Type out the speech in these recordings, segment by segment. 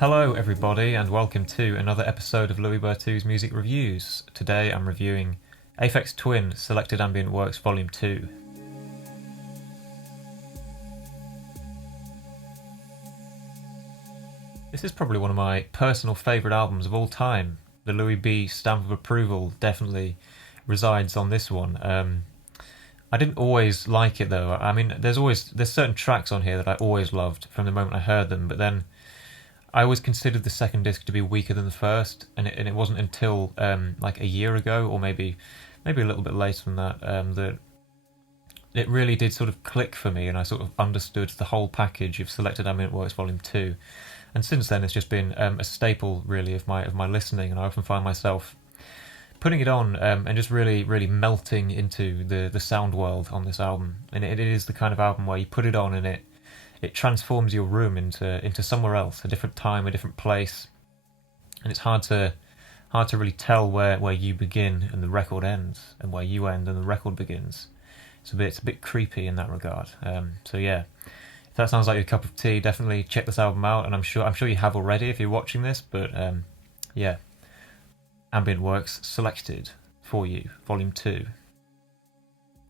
Hello everybody and welcome to another episode of Louis Bertou's Music Reviews. Today I'm reviewing Aphex Twin Selected Ambient Works Volume 2. This is probably one of my personal favourite albums of all time. The Louis B stamp of approval definitely resides on this one. I didn't always like it though. I mean, there's certain tracks on here that I always loved from the moment I heard them, but then I always considered the second disc to be weaker than the first, and it wasn't until like a year ago, or maybe a little bit later than that, that it really did sort of click for me, and I sort of understood the whole package of Selected Ambient Works Volume 2. And since then, it's just been a staple, really, of my listening, and I often find myself putting it on and just really melting into the sound world on this album. And it is the kind of album where you put it on and it transforms your room into somewhere else, a different time, a different place, and it's hard to really tell where you begin and the record ends, and where you end and the record begins. It's a bit creepy in that regard. So yeah, if that sounds like your cup of tea, definitely check this album out, and I'm sure you have already if you're watching this. But yeah, Ambient Works Selected for you, Volume 2.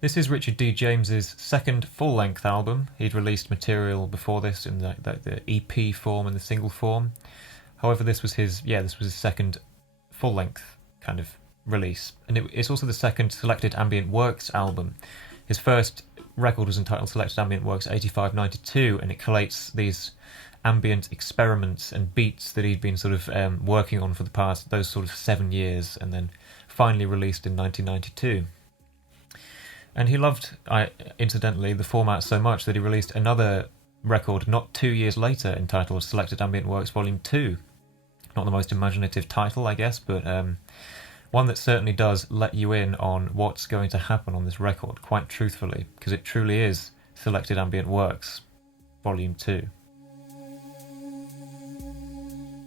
This is Richard D. James's second full-length album. He'd released material before this in the EP form and the single form. However, this was his second full-length kind of release, and it's also the second Selected Ambient Works album. His first record was entitled Selected Ambient Works 8592, and it collates these ambient experiments and beats that he'd been sort of working on for the past those sort of 7 years, and then finally released in 1992. And he loved, incidentally, the format so much that he released another record not 2 years later entitled Selected Ambient Works Volume 2. Not the most imaginative title, I guess, but one that certainly does let you in on what's going to happen on this record, quite truthfully, because it truly is Selected Ambient Works Volume 2.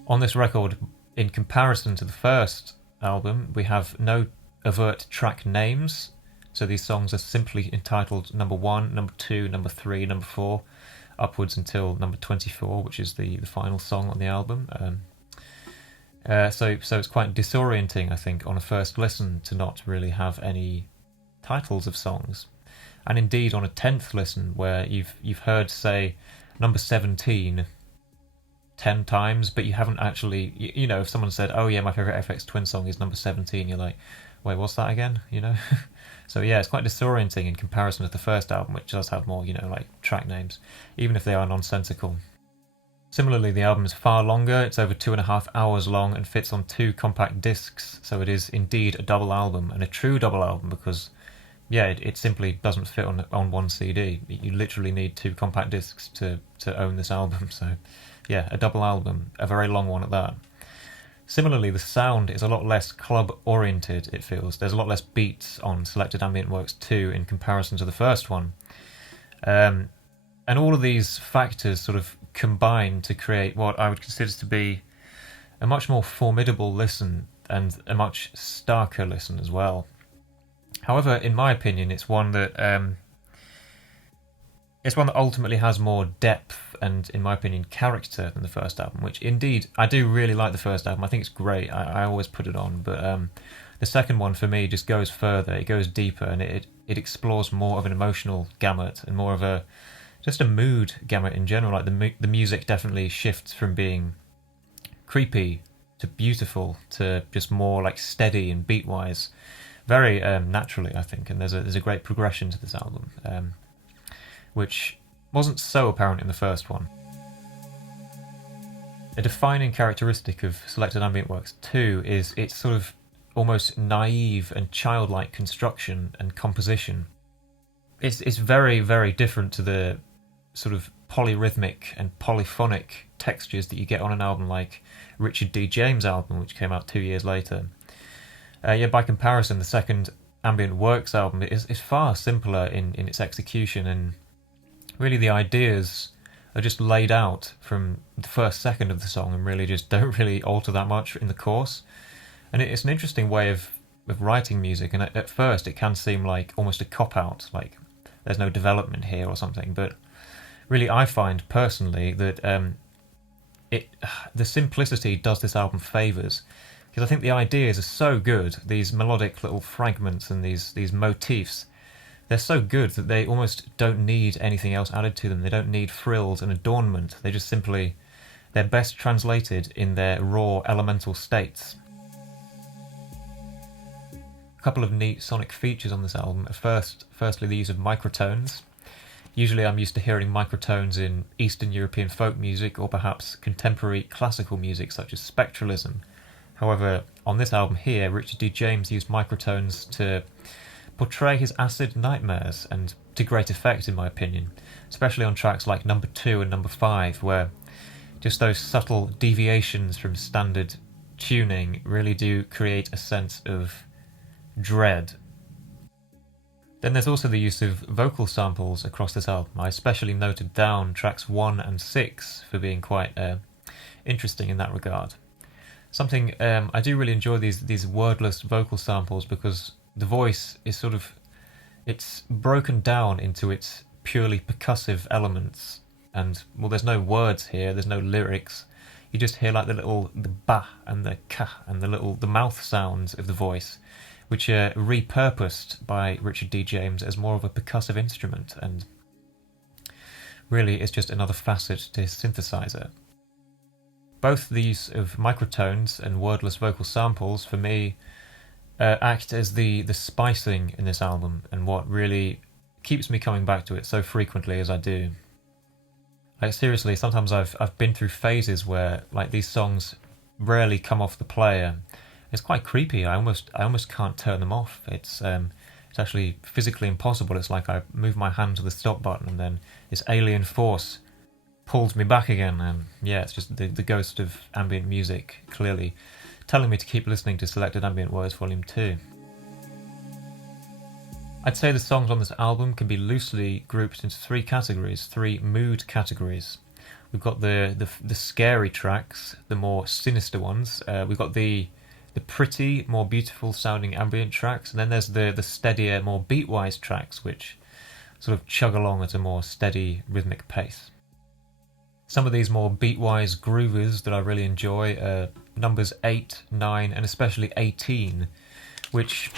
On this record, in comparison to the first album, we have no overt track names, so these songs are simply entitled number 1, number 2, number 3, number 4, upwards until number 24, which is the final song on the album. So it's quite disorienting, I think, on a first listen to not really have any titles of songs. And indeed, on a 10th listen, where you've heard, say, number 17 10 times, but you haven't actually, you know, if someone said, oh yeah, my favourite Aphex Twin song is number 17, you're like, wait, what's that again, you know? So yeah, it's quite disorienting in comparison to the first album, which does have more, you know, like track names, even if they are nonsensical. Similarly, the album is far longer. It's over 2.5 hours long and fits on 2 compact discs, so it is indeed a double album, and a true double album, because yeah, it simply doesn't fit on one CD. You literally need 2 compact discs to own this album. So yeah, a double album, a very long one at that. Similarly, the sound is a lot less club-oriented, it feels. There's a lot less beats on Selected Ambient Works 2 in comparison to the first one. And all of these factors sort of combine to create what I would consider to be a much more formidable listen, and a much starker listen as well. However, in my opinion, it's one that ultimately has more depth and, in my opinion, character than the first album, which indeed, I do really like the first album. I think it's great. I always put it on, but the second one for me just goes further. It goes deeper, and it explores more of an emotional gamut and more of just a mood gamut in general. Like the music definitely shifts from being creepy to beautiful to just more like steady and beat-wise, very naturally, I think. And there's a great progression to this album, which wasn't so apparent in the first one. A defining characteristic of Selected Ambient Works 2 is its sort of almost naive and childlike construction and composition. It's very, very different to the sort of polyrhythmic and polyphonic textures that you get on an album like Richard D. James' album, which came out 2 years later. By comparison, the second Ambient Works album is far simpler in its execution, and really the ideas are just laid out from the first second of the song and really just don't really alter that much in the course. And it's an interesting way of writing music, and at first it can seem like almost a cop-out, like there's no development here or something, but really I find personally that it the simplicity does this album favours, because I think the ideas are so good. These melodic little fragments and these motifs, they're so good that they almost don't need anything else added to them. They don't need frills and adornment. They just simply, they're best translated in their raw elemental states. A couple of neat sonic features on this album are firstly the use of microtones. Usually I'm used to hearing microtones in Eastern European folk music or perhaps contemporary classical music such as spectralism. However, on this album here, Richard D. James used microtones to portray his acid nightmares, and to great effect in my opinion, especially on tracks like number 2 and number 5, where just those subtle deviations from standard tuning really do create a sense of dread. Then there's also the use of vocal samples across this album. I especially noted down tracks 1 and 6 for being quite interesting in that regard. Something I do really enjoy these wordless vocal samples, because the voice is sort of, it's broken down into its purely percussive elements, and well, there's no words here, there's no lyrics. You just hear like the ba and the ka and the mouth sounds of the voice, which are repurposed by Richard D. James as more of a percussive instrument, and really it's just another facet to his synthesizer. Both the use of microtones and wordless vocal samples, for me, act as the spicing in this album, and what really keeps me coming back to it so frequently as I do. Like seriously, sometimes I've been through phases where like these songs rarely come off the player. It's quite creepy. I almost can't turn them off. It's actually physically impossible. It's like I move my hand to the stop button and then this alien force pulls me back again. Yeah, it's just the ghost of ambient music clearly telling me to keep listening to Selected Ambient Words Volume 2. I'd say the songs on this album can be loosely grouped into three mood categories. We've got the scary tracks, the more sinister ones. We've got the pretty, more beautiful sounding ambient tracks, and then there's the steadier, more beatwise tracks, which sort of chug along at a more steady rhythmic pace. Some of these more beatwise groovers that I really enjoy are numbers 8, 9, and especially 18, which,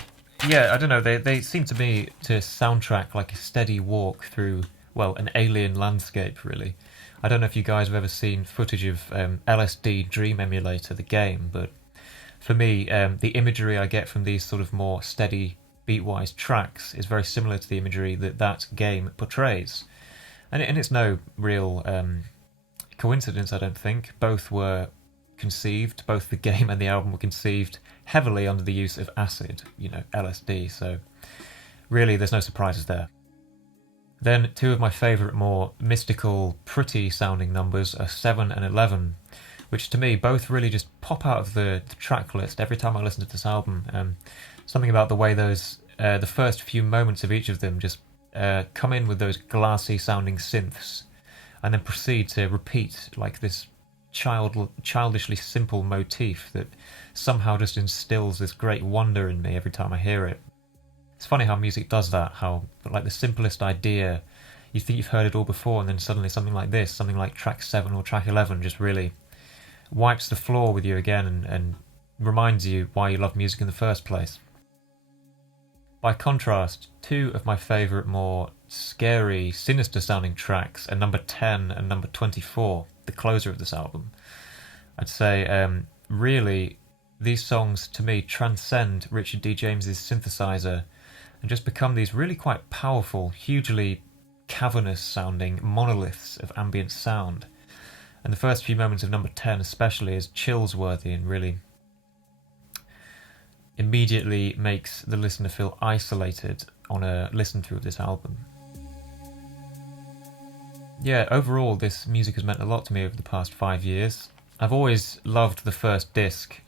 yeah, I don't know, they seem to me to soundtrack like a steady walk through, well, an alien landscape, really. I don't know if you guys have ever seen footage of LSD Dream Emulator, the game, but for me, the imagery I get from these sort of more steady, beatwise tracks is very similar to the imagery that game portrays. And it's no real coincidence, I don't think. Both were conceived, both the game and the album were conceived heavily under the use of acid, LSD, so really there's no surprises there. Then two of my favourite more mystical, pretty sounding numbers are 7 and 11, which to me both really just pop out of the track list every time I listen to this album. Something about the way those the first few moments of each of them just come in with those glassy sounding synths and then proceed to repeat like this childishly simple motif that somehow just instills this great wonder in me every time I hear it. It's funny how music does that, how like the simplest idea, you think you've heard it all before, and then suddenly something like this, something like track 7 or track 11 just really wipes the floor with you again and reminds you why you love music in the first place. By contrast, two of my favourite more scary, sinister sounding tracks are number 10 and number 24, the closer of this album. I'd say really these songs to me transcend Richard D. James's synthesizer and just become these really quite powerful, hugely cavernous sounding monoliths of ambient sound. And the first few moments of number 10 especially is chills worthy and really immediately makes the listener feel isolated on a listen through of this album. Yeah, overall this music has meant a lot to me over the past 5 years. I've always loved the first disc,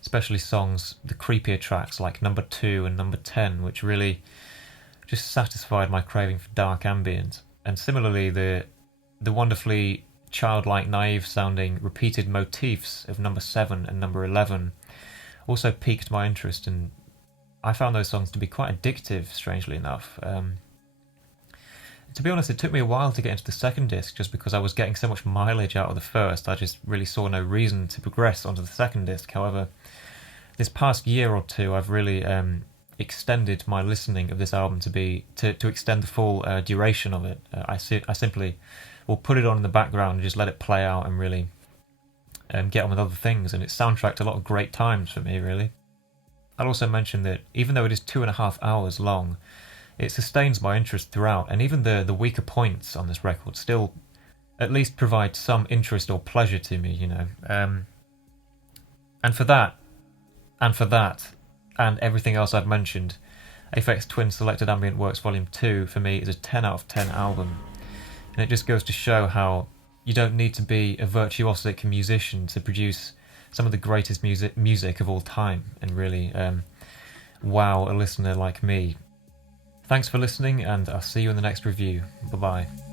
especially songs, the creepier tracks like number 2 and number 10, which really just satisfied my craving for dark ambient. And similarly, the wonderfully childlike, naive sounding repeated motifs of number 7 and number 11 also piqued my interest, and I found those songs to be quite addictive, strangely enough. to be honest, it took me a while to get into the second disc just because I was getting so much mileage out of the first. I just really saw no reason to progress onto the second disc. However, this past year or two, I've really extended my listening of this album to extend the full duration of it. I simply will put it on in the background and just let it play out and really get on with other things. And it's soundtracked a lot of great times for me, really. I'll also mention that even though it is 2.5 hours long, it sustains my interest throughout, and even the weaker points on this record still at least provide some interest or pleasure to me, you know. And for that, and everything else I've mentioned, Aphex Twin Selected Ambient Works Volume 2 for me is a 10 out of 10 album. And it just goes to show how you don't need to be a virtuosic musician to produce some of the greatest music of all time and really wow a listener like me. Thanks for listening, and I'll see you in the next review. Bye-bye.